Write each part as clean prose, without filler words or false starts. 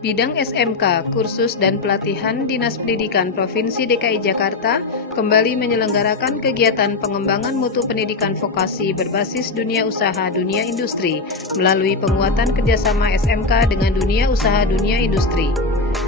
Bidang SMK, Kursus dan Pelatihan Dinas Pendidikan Provinsi DKI Jakarta kembali menyelenggarakan kegiatan pengembangan mutu pendidikan vokasi berbasis dunia usaha dunia industri melalui penguatan kerjasama SMK dengan dunia usaha dunia industri.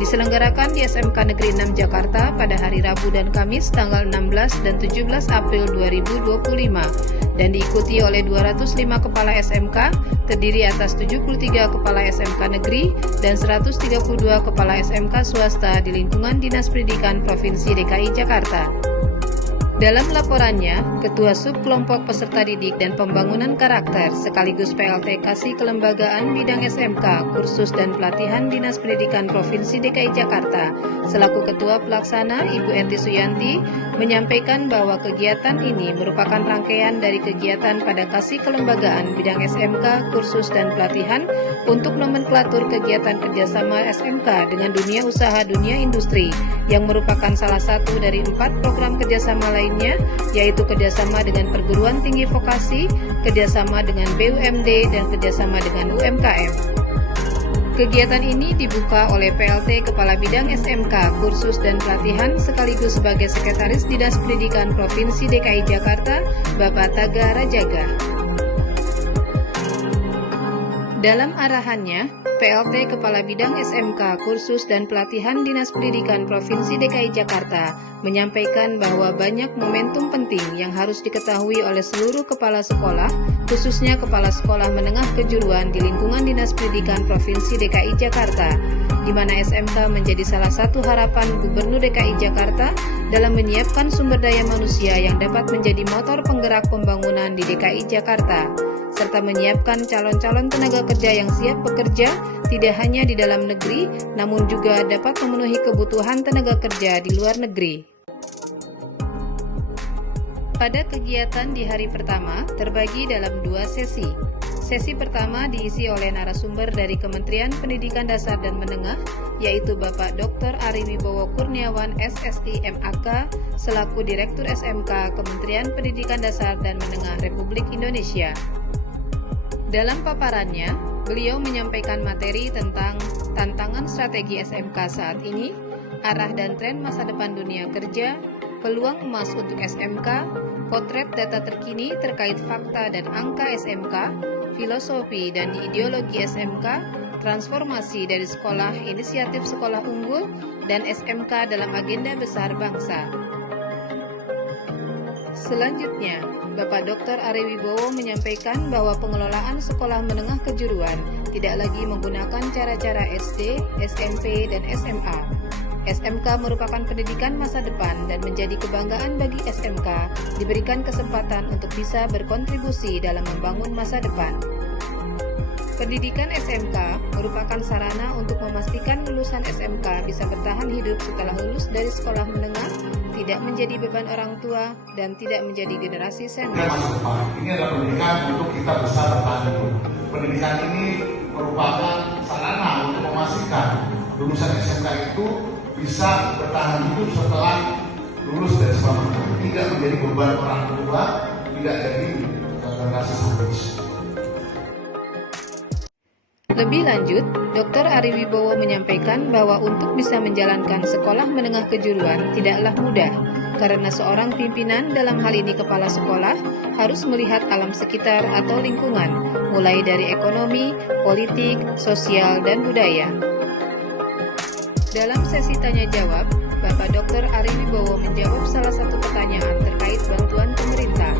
Diselenggarakan di SMK Negeri 6 Jakarta pada hari Rabu dan Kamis tanggal 16 dan 17 April 2025 dan diikuti oleh 205 kepala SMK terdiri atas 73 kepala SMK negeri dan 132 kepala SMK swasta di lingkungan Dinas Pendidikan Provinsi DKI Jakarta. Dalam laporannya, Ketua Subkelompok Peserta Didik dan Pembangunan Karakter sekaligus PLT Kasih Kelembagaan Bidang SMK, Kursus dan Pelatihan Dinas Pendidikan Provinsi DKI Jakarta selaku Ketua Pelaksana Ibu Enti Suyanti menyampaikan bahwa kegiatan ini merupakan rangkaian dari kegiatan pada Kasih Kelembagaan Bidang SMK, Kursus dan Pelatihan untuk nomenklatur kegiatan kerjasama SMK dengan dunia usaha dunia industri yang merupakan salah satu dari 4 program kerjasama lainnya, yaitu kerjasama dengan perguruan tinggi vokasi, kerjasama dengan BUMD, dan kerjasama dengan UMKM. Kegiatan ini dibuka oleh PLT Kepala Bidang SMK, Kursus dan Pelatihan sekaligus sebagai Sekretaris Dinas Pendidikan Provinsi DKI Jakarta, Bapak Taga Rajaga. Dalam arahannya, PLT Kepala Bidang SMK, Kursus dan Pelatihan Dinas Pendidikan Provinsi DKI Jakarta menyampaikan bahwa banyak momentum penting yang harus diketahui oleh seluruh kepala sekolah, khususnya kepala sekolah menengah kejuruan di lingkungan Dinas Pendidikan Provinsi DKI Jakarta, di mana SMK menjadi salah satu harapan Gubernur DKI Jakarta dalam menyiapkan sumber daya manusia yang dapat menjadi motor penggerak pembangunan di DKI Jakarta, serta menyiapkan calon-calon tenaga kerja yang siap bekerja tidak hanya di dalam negeri, namun juga dapat memenuhi kebutuhan tenaga kerja di luar negeri. Pada kegiatan di hari pertama terbagi dalam 2 sesi. Sesi pertama diisi oleh narasumber dari Kementerian Pendidikan Dasar dan Menengah, yaitu Bapak Dr. Ari Wibowo Kurniawan SSI MAK selaku Direktur SMK Kementerian Pendidikan Dasar dan Menengah Republik Indonesia. Dalam paparannya, beliau menyampaikan materi tentang tantangan strategi SMK saat ini, arah dan tren masa depan dunia kerja, peluang emas untuk SMK, potret data terkini terkait fakta dan angka SMK, filosofi dan ideologi SMK, transformasi dari sekolah, inisiatif sekolah unggul, dan SMK dalam agenda besar bangsa. Selanjutnya, Bapak Dr. Ari Wibowo menyampaikan bahwa pengelolaan sekolah menengah kejuruan tidak lagi menggunakan cara-cara SD, SMP, dan SMA. SMK merupakan pendidikan masa depan dan menjadi kebanggaan bagi SMK diberikan kesempatan untuk bisa berkontribusi dalam membangun masa depan. Pendidikan SMK merupakan sarana untuk memastikan lulusan SMK bisa bertahan hidup setelah lulus dari sekolah menengah, tidak menjadi beban orang tua, dan tidak menjadi generasi senior. Ini adalah pendidikan untuk kita bisa bertahan hidup. Pendidikan ini merupakan sarana untuk memastikan lulusan SMK itu bisa bertahan hidup setelah lulus dari sekolah menengah, tidak menjadi beban orang tua, tidak jadi generasi sandwich. Lebih lanjut, Dr. Ari Wibowo menyampaikan bahwa untuk bisa menjalankan sekolah menengah kejuruan tidaklah mudah, karena seorang pimpinan, dalam hal ini kepala sekolah, harus melihat alam sekitar atau lingkungan, mulai dari ekonomi, politik, sosial, dan budaya. Dalam sesi tanya-jawab, Bapak Dr. Ari Wibowo menjawab salah satu pertanyaan terkait bantuan pemerintah.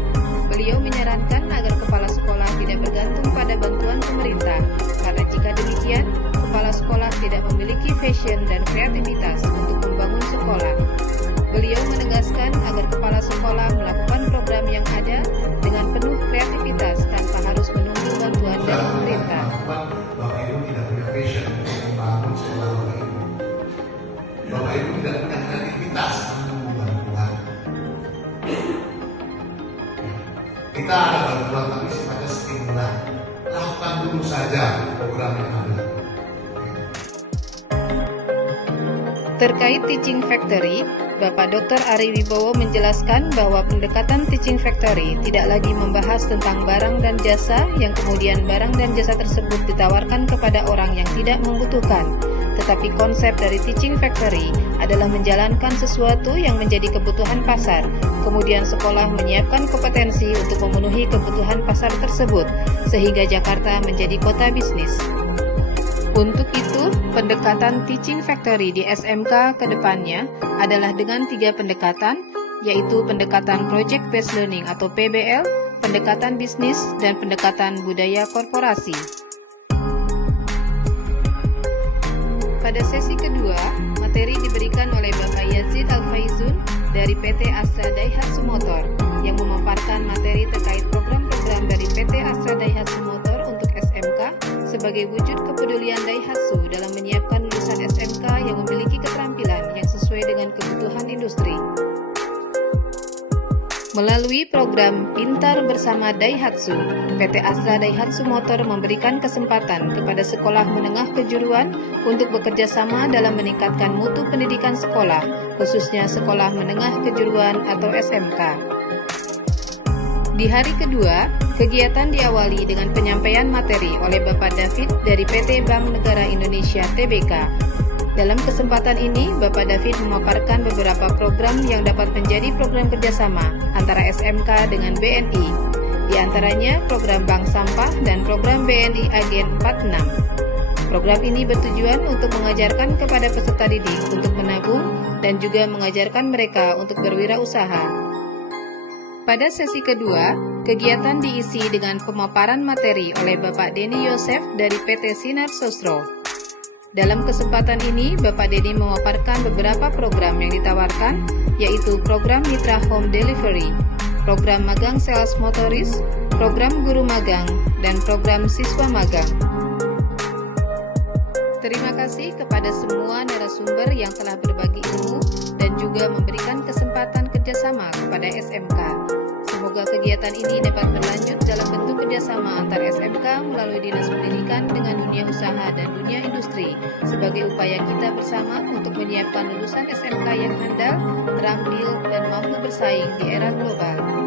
Beliau menyarankan agar kepala sekolah tidak bergantung pada bantuan pemerintah, karena jika demikian, kepala sekolah tidak memiliki passion dan kreativitas untuk membangun sekolah. Beliau menegaskan agar kepala sekolah melakukan program yang ada dengan penuh kreativitas tanpa harus menunggu bantuan dari pemerintah. Bapak Ibu tidak punya passion untuk membangun sekolah Bapak Ibu. Bapak Ibu tidak punya kreativitas untuk membangun bantuan. Kita ada bantuan tapi sifatnya stimulan. Lakukan dulu saja program yang ada. Terkait Teaching Factory, Bapak Dr. Ari Wibowo menjelaskan bahwa pendekatan Teaching Factory tidak lagi membahas tentang barang dan jasa yang kemudian barang dan jasa tersebut ditawarkan kepada orang yang tidak membutuhkan, tetapi konsep dari Teaching Factory adalah menjalankan sesuatu yang menjadi kebutuhan pasar. Kemudian sekolah menyiapkan kompetensi untuk memenuhi kebutuhan pasar tersebut, sehingga Jakarta menjadi kota bisnis. Untuk itu, pendekatan Teaching Factory di SMK ke depannya adalah dengan 3 pendekatan, yaitu pendekatan Project Based Learning atau PBL, pendekatan bisnis, dan pendekatan budaya korporasi. Pada sesi kedua, materi diberikan oleh Bapak Yazid Al-Faizun dari PT Astra Daihatsu Motor yang memaparkan materi terkait program-program dari PT Astra Daihatsu Motor untuk SMK sebagai wujud kepedulian Daihatsu dalam menyiapkan lulusan SMK yang memiliki keterampilan yang sesuai dengan kebutuhan industri. Melalui program Pintar Bersama Daihatsu, PT Astra Daihatsu Motor memberikan kesempatan kepada sekolah menengah kejuruan untuk bekerja sama dalam meningkatkan mutu pendidikan sekolah, khususnya sekolah menengah kejuruan atau SMK. Di hari kedua, kegiatan diawali dengan penyampaian materi oleh Bapak David dari PT Bank Negara Indonesia Tbk. Dalam kesempatan ini, Bapak David memaparkan beberapa program yang dapat menjadi program kerjasama antara SMK dengan BNI, di antaranya program Bank Sampah dan program BNI Agen 46. Program ini bertujuan untuk mengajarkan kepada peserta didik untuk menabung dan juga mengajarkan mereka untuk berwirausaha. Pada sesi kedua, kegiatan diisi dengan pemaparan materi oleh Bapak Denny Yosef dari PT Sinar Sosro. Dalam kesempatan ini, Bapak Denny memaparkan beberapa program yang ditawarkan, yaitu program Mitra Home Delivery, program Magang Sales Motoris, program Guru Magang, dan program Siswa Magang. Terima kasih kepada semua narasumber yang telah berbagi ilmu dan juga memberikan kesempatan kerjasama kepada SMK. Semoga kegiatan ini dapat berlanjut dalam bentuk kerjasama antar SMK melalui Dinas Pendidikan dengan dunia usaha dan dunia industri sebagai upaya kita bersama untuk menyiapkan lulusan SMK yang handal, terampil, dan mampu bersaing di era global.